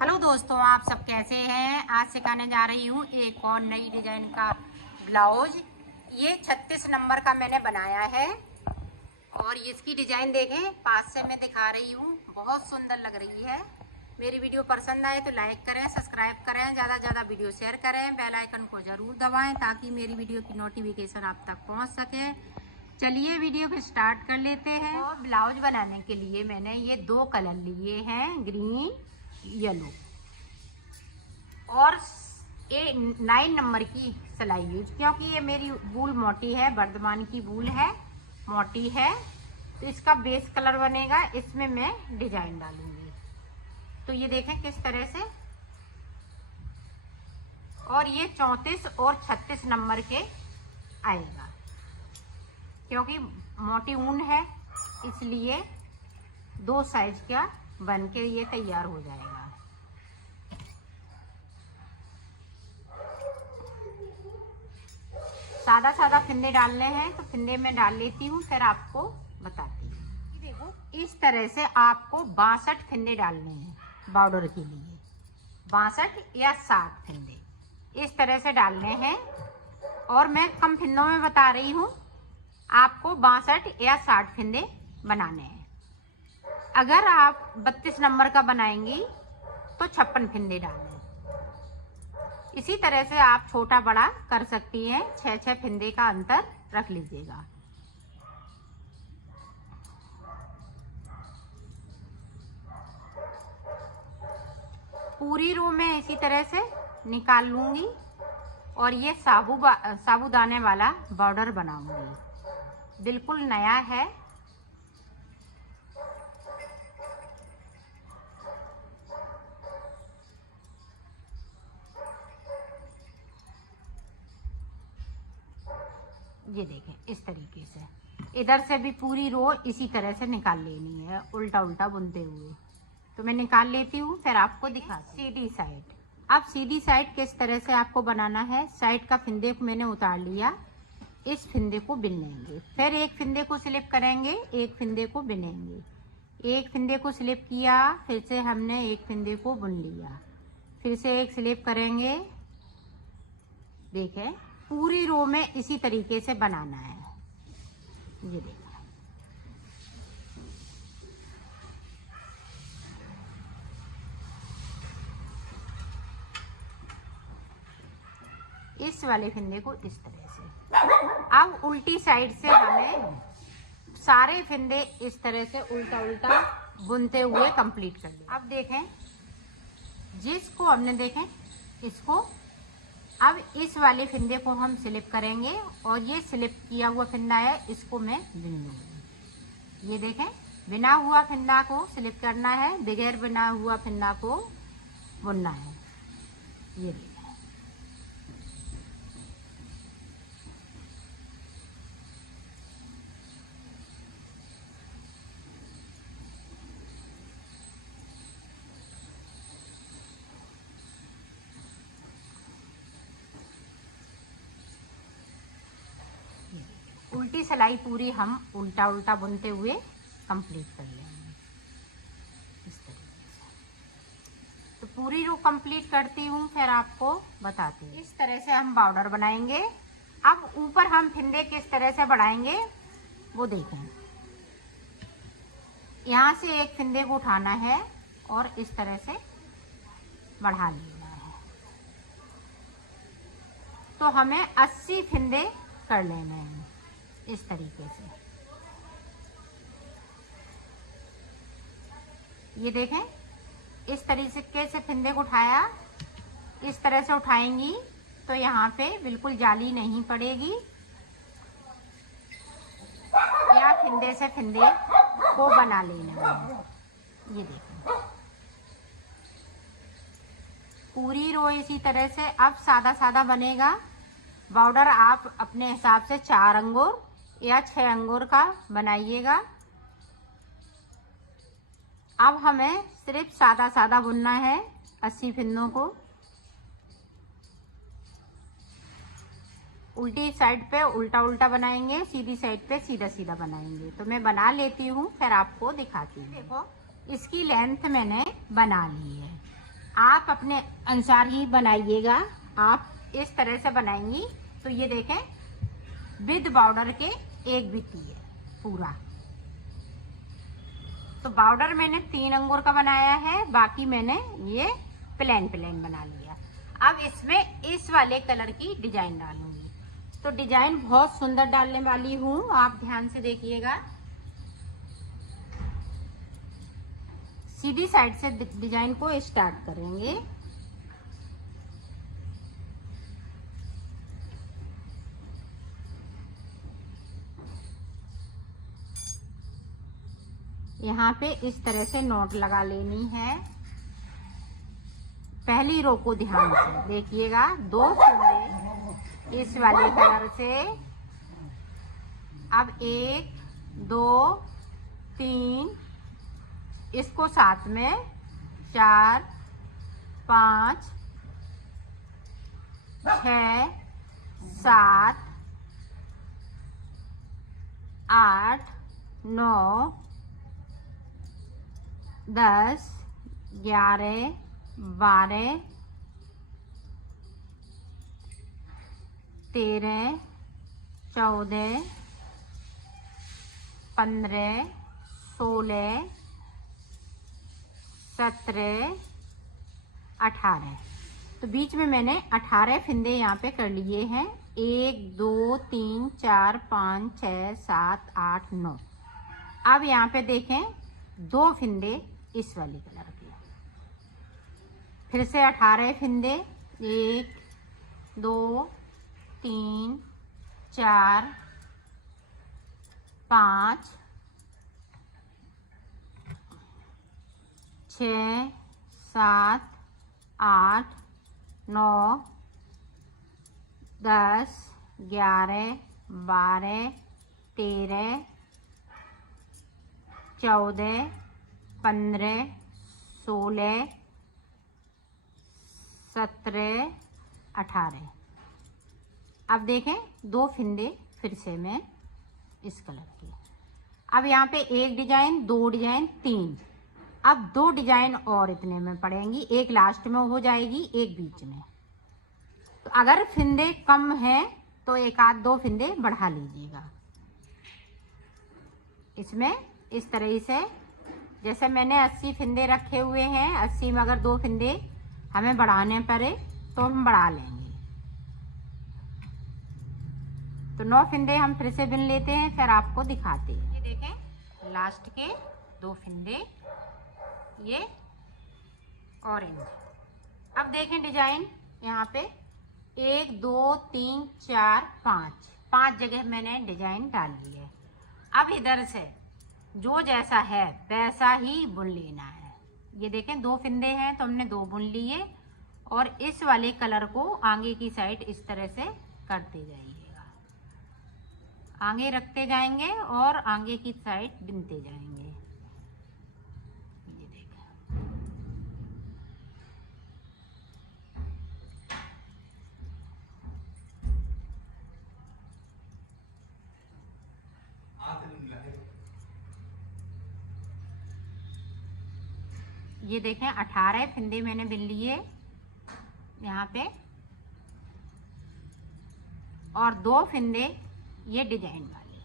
Hello दोस्तों, आप सब कैसे हैं। आज सिखाने जा रही हूँ एक और नई डिजाइन का ब्लाउज। ये 36 नंबर का मैंने बनाया है और इसकी डिजाइन देखें, पास से मैं दिखा रही हूँ, बहुत सुंदर लग रही है। मेरी वीडियो पसंद आए तो लाइक करें, सब्सक्राइब करें, ज़्यादा से ज़्यादा वीडियो शेयर करें, बेल आइकन को ज़रूर दबाएं ताकि मेरी वीडियो की नोटिफिकेशन आप तक पहुँच सके। चलिए वीडियो को स्टार्ट कर लेते हैं। और ब्लाउज बनाने के लिए मैंने ये 2 कलर लिए हैं, ग्रीन येलो, और 9 नंबर की सिलाई यूज, क्योंकि ये मेरी वूल मोटी है, बर्धमान की वूल है, मोटी है, तो इसका बेस कलर बनेगा, इसमें मैं डिजाइन डालूंगी। तो ये देखें किस तरह से। और ये 34 और 36 नंबर के आएगा, क्योंकि मोटी ऊन है इसलिए 2 साइज का बन के ये तैयार हो जाएगा। सादा सादा फिंदे डालने हैं तो फिंदे में डाल लेती हूँ, फिर आपको बताती हूँ। देखो इस तरह से आपको 62 फिंदे डालने हैं बॉर्डर के लिए, 62 या 60 फिंदे इस तरह से डालने हैं। और मैं कम फिंदों में बता रही हूँ, आपको 62 या 60 फिंदे बनाने हैं। अगर आप 32 नंबर का बनाएंगी तो 56 फिंदे डालें। इसी तरह से आप छोटा बड़ा कर सकती हैं, 6-6 फिंदे का अंतर रख लीजिएगा। पूरी रो में इसी तरह से निकाल लूंगी और ये साबूदाने वाला बॉर्डर बनाऊंगी, बिल्कुल नया है। ये देखें इस तरीके से, इधर से भी पूरी रो इसी तरह से निकाल लेनी है, उल्टा उल्टा बुनते हुए। तो मैं निकाल लेती हूँ, फिर आपको दिखाती हूँ। सीधी साइड, अब सीधी साइड किस तरह से आपको बनाना है। साइड का फिंदे को मैंने उतार लिया, इस फिंदे को बिन लेंगे, फिर एक फिंदे को स्लिप करेंगे, एक फिंदे को बिनेंगे, एक फिंदे को स्लिप किया, फिर से हमने एक फिंदे को बुन लिया, फिर से एक स्लिप करेंगे। देखें पूरी रो में इसी तरीके से बनाना है। ये देखिए इस वाले फिंदे को इस तरह से। अब उल्टी साइड से हमें सारे फिंदे इस तरह से उल्टा उल्टा बुनते हुए कंप्लीट कर लिया। अब देखें जिसको हमने देखें इसको, अब इस वाले फिंदे को हम स्लिप करेंगे और ये स्लिप किया हुआ फिंदा है, इसको मैं बिन लूंगी। ये देखें बिना हुआ फिंदा को स्लिप करना है, बगैर बिना हुआ फिंदा को बुनना है। ये देखें उल्टी सिलाई पूरी हम उल्टा उल्टा बुनते हुए कंप्लीट कर लेंगे इस तरीके से। तो पूरी रो कंप्लीट करती हूँ, फिर आपको बताती हूँ। इस तरह से हम बॉर्डर बनाएंगे। अब ऊपर हम फिंदे किस तरह से बढ़ाएंगे वो देखें। यहाँ से एक फिंदे को उठाना है और इस तरह से बढ़ा लेना है। तो हमें 80 फिंदे कर लेने हैं इस तरीके से। ये देखें इस तरीके से फिंदे को उठाया, इस तरह से उठाएंगी तो यहाँ पे बिल्कुल जाली नहीं पड़ेगी। या फिंदे से फिंदे को बना लेना है। ये देखें पूरी रो इसी तरह से। अब सादा सादा बनेगा बॉर्डर, आप अपने हिसाब से 4 अंगूर या 6 अंगूर का बनाइएगा। अब हमें सिर्फ सादा सादा बुनना है 80 फिंदों को। उल्टी साइड पे उल्टा उल्टा बनाएंगे, सीधी साइड पे सीधा सीधा बनाएंगे। तो मैं बना लेती हूँ, फिर आपको दिखाती हूँ। देखो इसकी लेंथ मैंने बना ली है। आप अपने अनुसार ही बनाइएगा। आप इस तरह से बनाएंगी तो ये देखें विद बॉर्डर के एक बिकी है पूरा। तो बॉर्डर मैंने 3 अंगूर का बनाया है, बाकी मैंने ये प्लेन बना लिया। अब इसमें इस वाले कलर की डिजाइन डालूंगी। तो डिजाइन बहुत सुंदर डालने वाली हूँ, आप ध्यान से देखिएगा। सीधी साइड से डिजाइन को स्टार्ट करेंगे। यहाँ पे इस तरह से नोट लगा लेनी है। पहली रो को ध्यान से देखिएगा, 2 फंदे इस वाले कलर से। अब 1 2 3 इसको साथ में 4 5 6 7 8 9 10 11 12 13 14 15 16 17 18। तो बीच में मैंने 18 फिंदे यहाँ पे कर लिए हैं। 1 2 3 4 5 6 7 8 9। अब यहाँ पे देखें 2 फिंदे इस वाली कलर के, फिर से 18 फिंदे। 1 2 3 4 5 6 7 8 9 10 11 12 13 14 15 16 17 18। अब देखें 2 फिंदे फिर से मैं इस कलर की। अब यहाँ पे 1 डिजाइन 2 डिजाइन 3। अब 2 डिजाइन और इतने में पड़ेंगी, एक लास्ट में हो जाएगी, एक बीच में। तो अगर फिंदे कम हैं तो 1 आध 2 फिंदे बढ़ा लीजिएगा। इसमें इस तरह से जैसे मैंने 80 फिंदे रखे हुए हैं, 80 में अगर 2 फिंदे हमें बढ़ाने पड़े तो हम बढ़ा लेंगे। तो 9 फिंदे हम फिर से बिन लेते हैं, फिर आपको दिखाते हैं। ये देखें लास्ट के 2 फिंदे ये ऑरेंज। अब देखें डिजाइन यहाँ पे 1 2 3 4 5 जगह मैंने डिजाइन डाल ली है। अब इधर से जो जैसा है वैसा ही बुन लेना है। ये देखें 2 फिंदे हैं तो हमने 2 बुन लिए, और इस वाले कलर को आगे की साइड इस तरह से करते जाइएगा, आगे रखते जाएंगे और आगे की साइड बुनते जाएंगे। ये देखें ये देखें 18 फिंदे मैंने बिन लिए यहाँ पे, और 2 फिंदे ये डिजाइन वाले।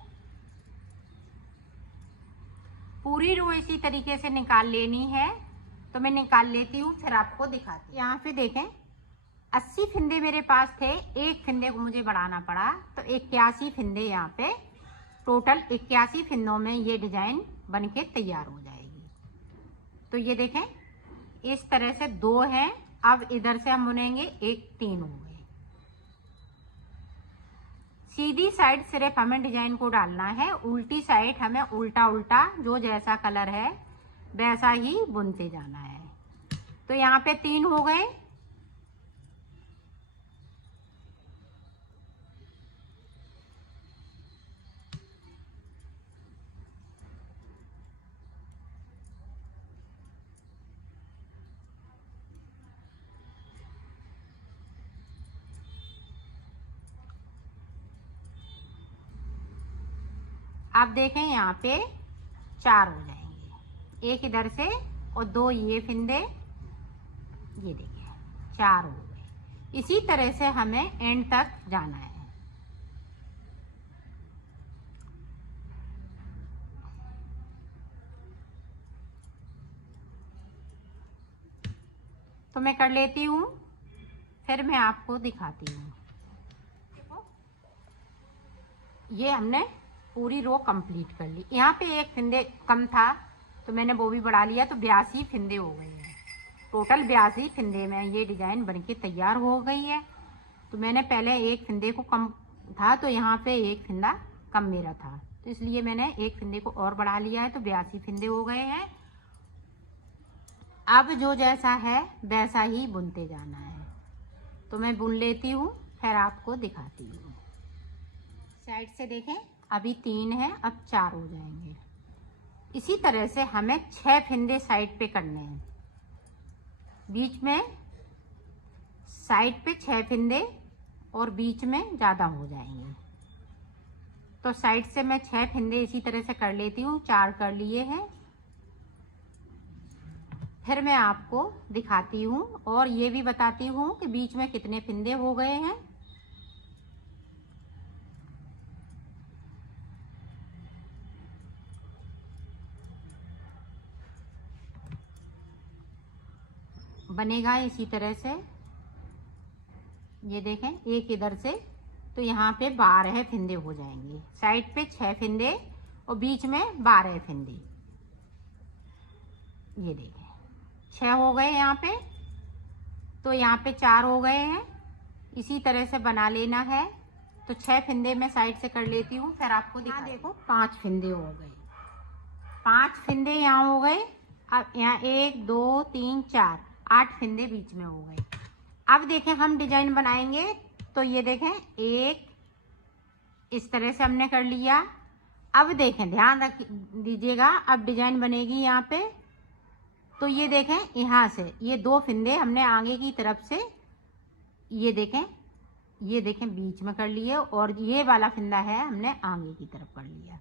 पूरी रो इसी तरीके से निकाल लेनी है। तो मैं निकाल लेती हूँ, फिर आपको दिखाती हूँ। यहाँ पे देखें 80 फिंदे मेरे पास थे, 1 फिंदे को मुझे बढ़ाना पड़ा, तो 81 फिंदे यहाँ पे, टोटल 81 फिंदों में ये डिजाइन बनके तैयार हो जाएगी। तो ये देखें इस तरह से 2 हैं। अब इधर से हम बुनेंगे 1 3 हो गए। सीधी साइड सिर्फ हमें डिजाइन को डालना है, उल्टी साइड हमें उल्टा उल्टा जो जैसा कलर है वैसा ही बुनते जाना है। तो यहाँ पे 3 हो गए। आप देखें यहाँ पे 4 हो जाएंगे, 1 इधर से और 2 ये फिंदे ये देखिए 4 हो गए। इसी तरह से हमें एंड तक जाना है। तो मैं कर लेती हूँ, फिर मैं आपको दिखाती हूँ। ये हमने पूरी रो कंप्लीट कर ली। यहाँ पे एक फिंदे कम था तो मैंने वो भी बढ़ा लिया, तो 82 फिंदे हो गए हैं। टोटल 82 फिंदे में ये डिजाइन बनके तैयार हो गई है। तो मैंने पहले एक फिंदे को कम था तो यहाँ पे एक फिंदा कम मेरा था, तो इसलिए मैंने एक फिंदे को और बढ़ा लिया है, तो 82 फिंदे हो गए हैं। अब जो जैसा है वैसा ही बुनते जाना है। तो मैं बुन लेती हूँ, फिर आपको दिखाती हूँ। साइड से देखें, अभी 3 है, अब 4 हो जाएंगे। इसी तरह से हमें 6 फिंदे साइड पे करने हैं। बीच में साइड पे 6 फिंदे और बीच में ज़्यादा हो जाएंगे। तो साइड से मैं 6 फिंदे इसी तरह से कर लेती हूँ। 4 कर लिए हैं, फिर मैं आपको दिखाती हूँ और ये भी बताती हूँ कि बीच में कितने फिंदे हो गए हैं। बनेगा इसी तरह से। ये देखें, एक इधर से, तो यहाँ पे 12 फिंदे हो जाएंगे। साइड पे 6 फिंदे और बीच में 12 फिंदे। ये देखें 6 हो गए यहाँ पे, तो यहाँ पे 4 हो गए हैं। इसी तरह से बना लेना है। तो 6 फिंदे मैं साइड से कर लेती हूँ, फिर आपको दिखा। देखो 5 फिंदे हो गए। 5 फिंदे यहाँ हो गए। अब यहाँ 1 2 3 4 8 फिंदे बीच में हो गए। अब देखें हम डिजाइन बनाएंगे, तो ये देखें एक इस तरह से हमने कर लिया। अब देखें, ध्यान रख दीजिएगा, अब डिजाइन बनेगी यहाँ पे। तो ये देखें, यहाँ से ये 2 फिंदे हमने आगे की तरफ से, ये देखें बीच में कर लिए, और ये वाला फिंदा है हमने आगे की तरफ कर लिया,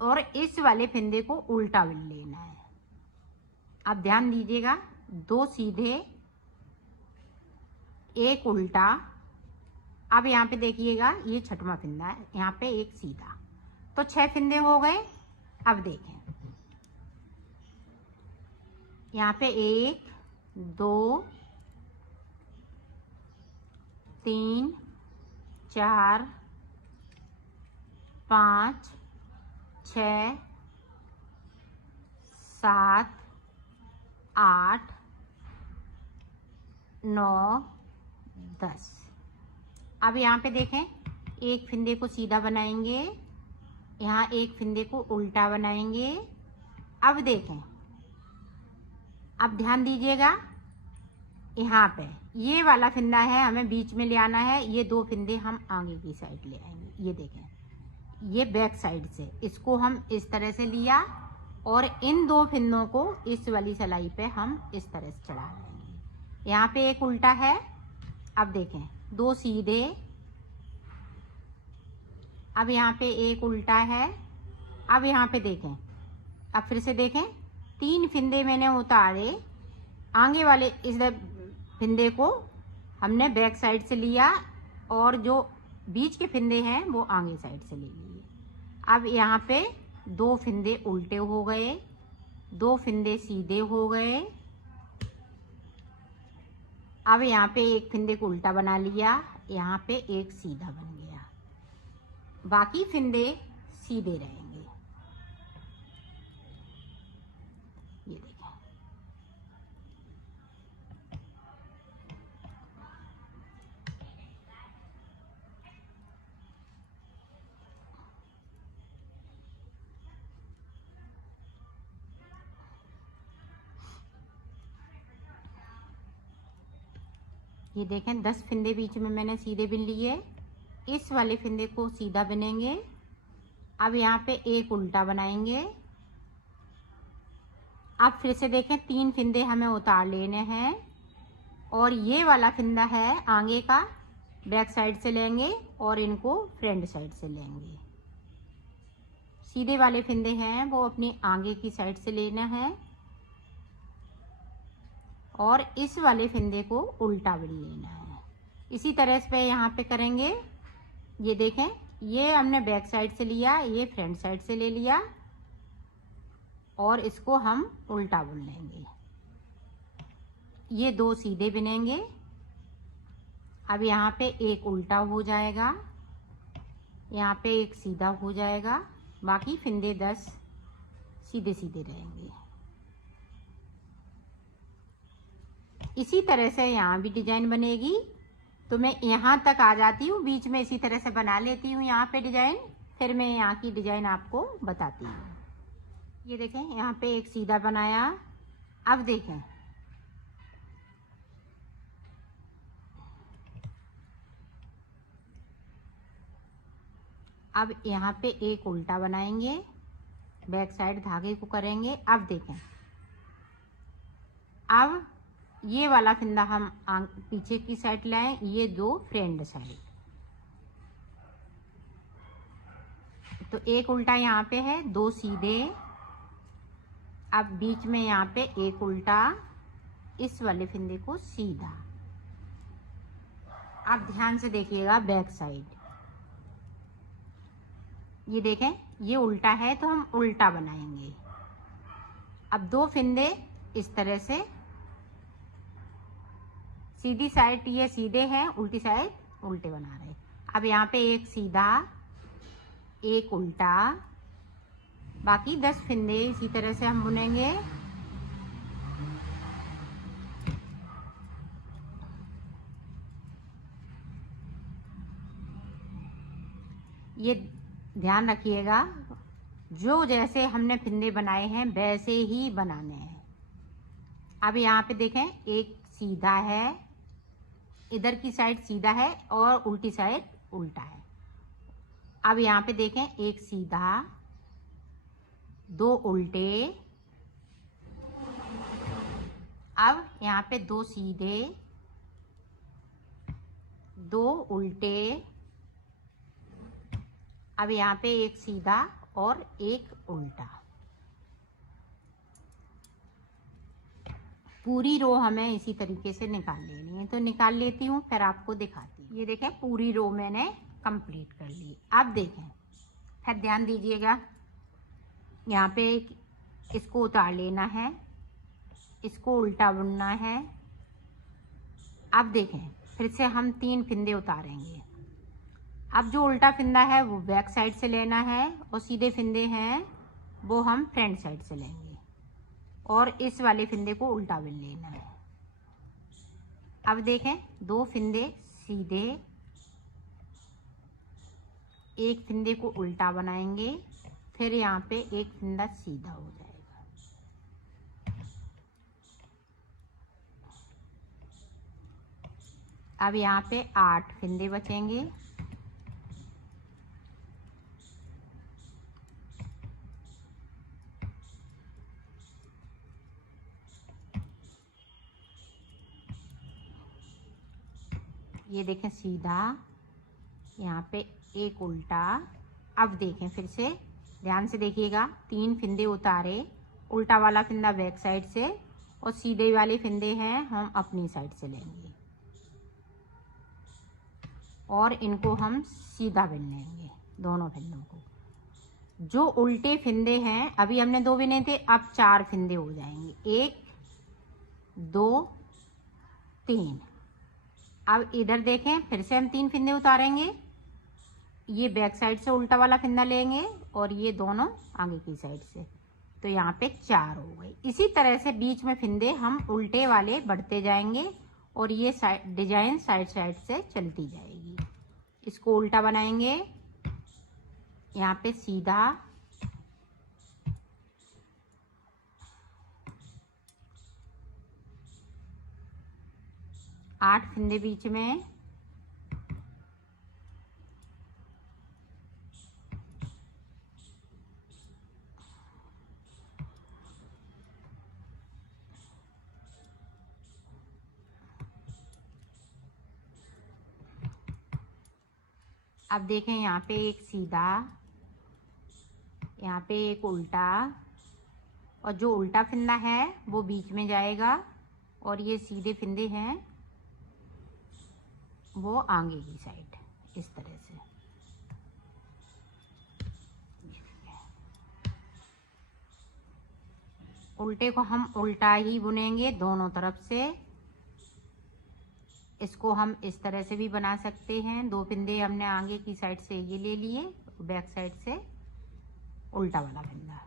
और इस वाले फिंदे को उल्टा बिन लेना है। अब ध्यान दीजिएगा, 2 सीधे, एक उल्टा। अब यहाँ पे देखिएगा, ये 6वां फिंदा है, यहाँ पे एक सीधा, तो 6 फिंदे हो गए। अब देखें, यहाँ पे 1 2 3 4 5 6 7 8 9 10। अब यहाँ पे देखें, एक फिंदे को सीधा बनाएंगे, यहाँ एक फिंदे को उल्टा बनाएंगे। अब देखें, अब ध्यान दीजिएगा, यहाँ पे ये वाला फिंदा है, हमें बीच में ले आना है। ये 2 फिंदे हम आगे की साइड ले आएंगे। ये देखें, ये बैक साइड से इसको हम इस तरह से लिया, और इन 2 फिंदों को इस वाली सिलाई पे हम इस तरह से चढ़ा लेंगे। यहाँ पे एक उल्टा है। अब देखें, 2 सीधे, अब यहाँ पे एक उल्टा है। अब यहाँ पे देखें, अब फिर से देखें, 3 फिंदे मैंने उतारे, आगे वाले इस फिंदे को हमने बैक साइड से लिया, और जो बीच के फिंदे हैं वो आगे साइड से ले लिए। अब यहाँ पे 2 फिंदे उल्टे हो गए, 2 फिंदे सीधे हो गए। अब यहाँ पे एक फिंदे को उल्टा बना लिया, यहाँ पे एक सीधा बन गया, बाकी फिंदे सीधे रहेंगे। ये देखें, ये देखें 10 फिंदे बीच में मैंने सीधे बिन लिए। इस वाले फिंदे को सीधा बिनेंगे। अब यहाँ पे एक उल्टा बनाएंगे। अब फिर से देखें, 3 फिंदे हमें उतार लेने हैं, और ये वाला फिंदा है आगे का, बैक साइड से लेंगे और इनको फ्रंट साइड से लेंगे। सीधे वाले फिंदे हैं वो अपनी आगे की साइड से लेना है, और इस वाले फंदे को उल्टा बुन लेना है। इसी तरह से यहाँ पे करेंगे। ये देखें, ये हमने बैक साइड से लिया, ये फ्रंट साइड से ले लिया और इसको हम उल्टा बुन लेंगे। ये 2 सीधे बुनेंगे। अब यहाँ पे एक उल्टा हो जाएगा, यहाँ पे एक सीधा हो जाएगा, बाकी फंदे 10 सीधे सीधे रहेंगे। इसी तरह से यहाँ भी डिजाइन बनेगी। तो मैं यहाँ तक आ जाती हूँ, बीच में इसी तरह से बना लेती हूँ यहाँ पे डिजाइन, फिर मैं यहाँ की डिजाइन आपको बताती हूँ। ये देखें, यहाँ पे एक सीधा बनाया। अब देखें, अब यहाँ पे एक उल्टा बनाएंगे, बैक साइड धागे को करेंगे। अब देखें, अब ये वाला फंदा हम पीछे की साइड लाएं, ये 2 फ्रंट साइड। तो एक उल्टा यहाँ पे है, 2 सीधे। अब बीच में यहाँ पे एक उल्टा, इस वाले फंदे को सीधा। अब ध्यान से देखिएगा बैक साइड। ये देखें, ये उल्टा है तो हम उल्टा बनाएंगे। अब 2 फंदे इस तरह से, सीधी साइड ये सीधे हैं, उल्टी साइड उल्टे बना रहे। अब यहाँ पे एक सीधा, एक उल्टा, बाकी 10 फंदे इसी तरह से हम बुनेंगे। ये ध्यान रखिएगा, जो जैसे हमने फंदे बनाए हैं वैसे ही बनाने हैं। अब यहाँ पे देखें, एक सीधा है, इधर की साइड सीधा है और उल्टी साइड उल्टा है। अब यहाँ पे देखें, एक सीधा, 2 उल्टे। अब यहाँ पे 2 सीधे, 2 उल्टे। अब यहाँ पे एक सीधा और एक उल्टा। पूरी रो हमें इसी तरीके से निकाल लेनी है। तो निकाल लेती हूँ, फिर आपको दिखाती हूँ। ये देखें, पूरी रो मैंने कंप्लीट कर ली। अब देखें, फिर ध्यान दीजिएगा, यहाँ पे इसको उतार लेना है, इसको उल्टा बुनना है। अब देखें, फिर से हम 3 फंदे उतारेंगे। अब जो उल्टा फंदा है वो बैक साइड से लेना है और सीधे फंदे हैं वो हम फ्रंट साइड से लेंगे और इस वाले फंदे को उल्टा बुन लेना है। अब देखें, 2 फंदे सीधे, एक फंदे को उल्टा बनाएंगे, फिर यहाँ पे एक फंदा सीधा हो जाएगा। अब यहाँ पे 8 फंदे बचेंगे। ये देखें, सीधा, यहाँ पे एक उल्टा। अब देखें, फिर से ध्यान से देखिएगा, 3 फंदे उतारे, उल्टा वाला फंदा बैक साइड से और सीधे वाले फंदे हैं हम अपनी साइड से लेंगे और इनको हम सीधा बुन लेंगे, दोनों फंदों को। जो उल्टे फंदे हैं, अभी हमने 2 बुने थे, अब 4 फंदे हो जाएंगे, 1 2 3। अब इधर देखें, फिर से हम 3 फंदे उतारेंगे, ये बैक साइड से उल्टा वाला फंदा लेंगे और ये दोनों आगे की साइड से। तो यहाँ पे 4 हो गए। इसी तरह से बीच में फंदे हम उल्टे वाले बढ़ते जाएंगे और ये डिजाइन साइड साइड से चलती जाएगी। इसको उल्टा बनाएंगे, यहाँ पे सीधा, 8 फंदे बीच में, अब देखें, यहाँ पे एक सीधा, यहाँ पे एक उल्टा और जो उल्टा फंदा है वो बीच में जाएगा और ये सीधे फिंदे हैं वो आगे की साइड इस तरह से। उल्टे को हम उल्टा ही बुनेंगे दोनों तरफ से। इसको हम इस तरह से भी बना सकते हैं। 2 फिंदे हमने आगे की साइड से ये ले लिए, बैक साइड से उल्टा वाला फंदा,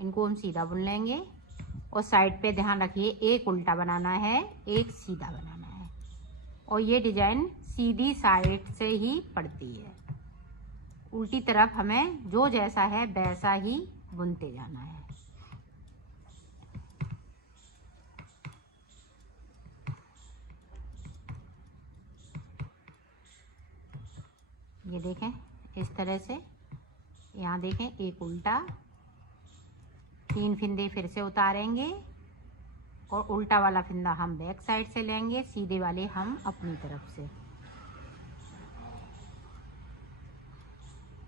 इनको हम सीधा बुन लेंगे। और साइड पे ध्यान रखिए, एक उल्टा बनाना है, एक सीधा बनाना है। और ये डिजाइन सीधी साइड से ही पड़ती है, उल्टी तरफ हमें जो जैसा है वैसा ही बुनते जाना है। ये देखें इस तरह से, यहाँ देखें एक उल्टा, 3 फिंदे फिर से उतारेंगे और उल्टा वाला फिंदा हम बैक साइड से लेंगे, सीधे वाले हम अपनी तरफ से,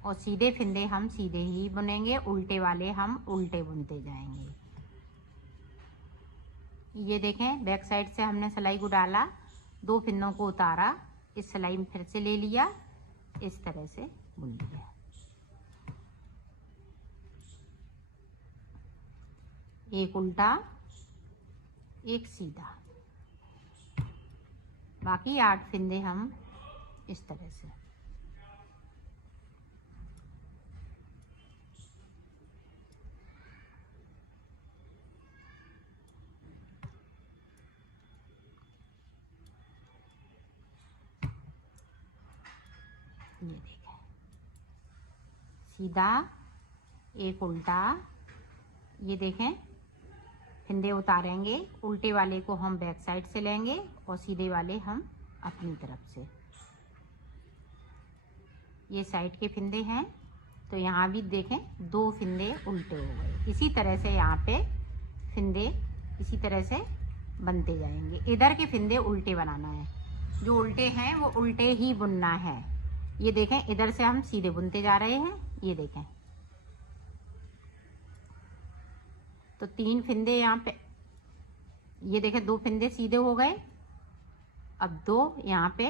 और सीधे फिंदे हम सीधे ही बुनेंगे, उल्टे वाले हम उल्टे बुनते जाएंगे। ये देखें बैक साइड से हमने सिलाई को डाला, 2 फिंदों को उतारा, इस सिलाई में फिर से ले लिया, इस तरह से बुन लिया। एक उल्टा एक सीधा, बाकी 8 फिंदे हम इस तरह से। ये देखें सीधा एक उल्टा, ये देखें फिंदे उतारेंगे, उल्टे वाले को हम बैक साइड से लेंगे और सीधे वाले हम अपनी तरफ से। ये साइड के फिंदे हैं, तो यहाँ भी देखें 2 फिंदे उल्टे हो गए। इसी तरह से यहाँ पे फिंदे इसी तरह से बनते जाएंगे। इधर के फिंदे उल्टे बनाना है, जो उल्टे हैं वो उल्टे ही बुनना है। ये देखें इधर से हम सीधे बुनते जा रहे हैं, ये देखें तो 3 फिंदे यहाँ पे, ये देखें 2 फिंदे सीधे हो गए। अब 2 यहाँ पे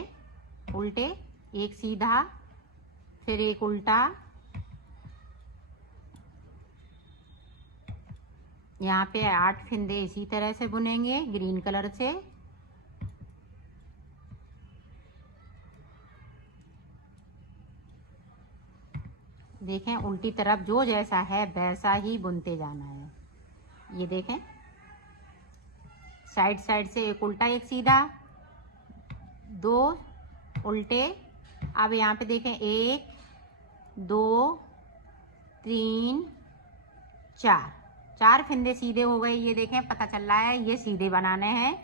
उल्टे, एक सीधा, फिर एक उल्टा, यहाँ पे 8 फिंदे इसी तरह से बुनेंगे ग्रीन कलर से। देखें उल्टी तरफ जो जैसा है वैसा ही बुनते जाना है। ये देखें साइड साइड से एक उल्टा एक सीधा, 2 उल्टे। अब यहाँ पे देखें 1 2 3 4 फिंदे सीधे हो गए। ये देखें पता चल रहा है ये सीधे बनाने हैं,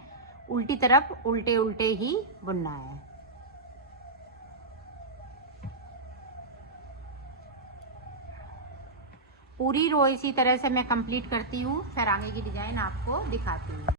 उल्टी तरफ उल्टे उल्टे ही बुनना है। पूरी रो इसी तरह से मैं कंप्लीट करती हूँ, फिर आगे की डिजाइन आपको दिखाती हूँ।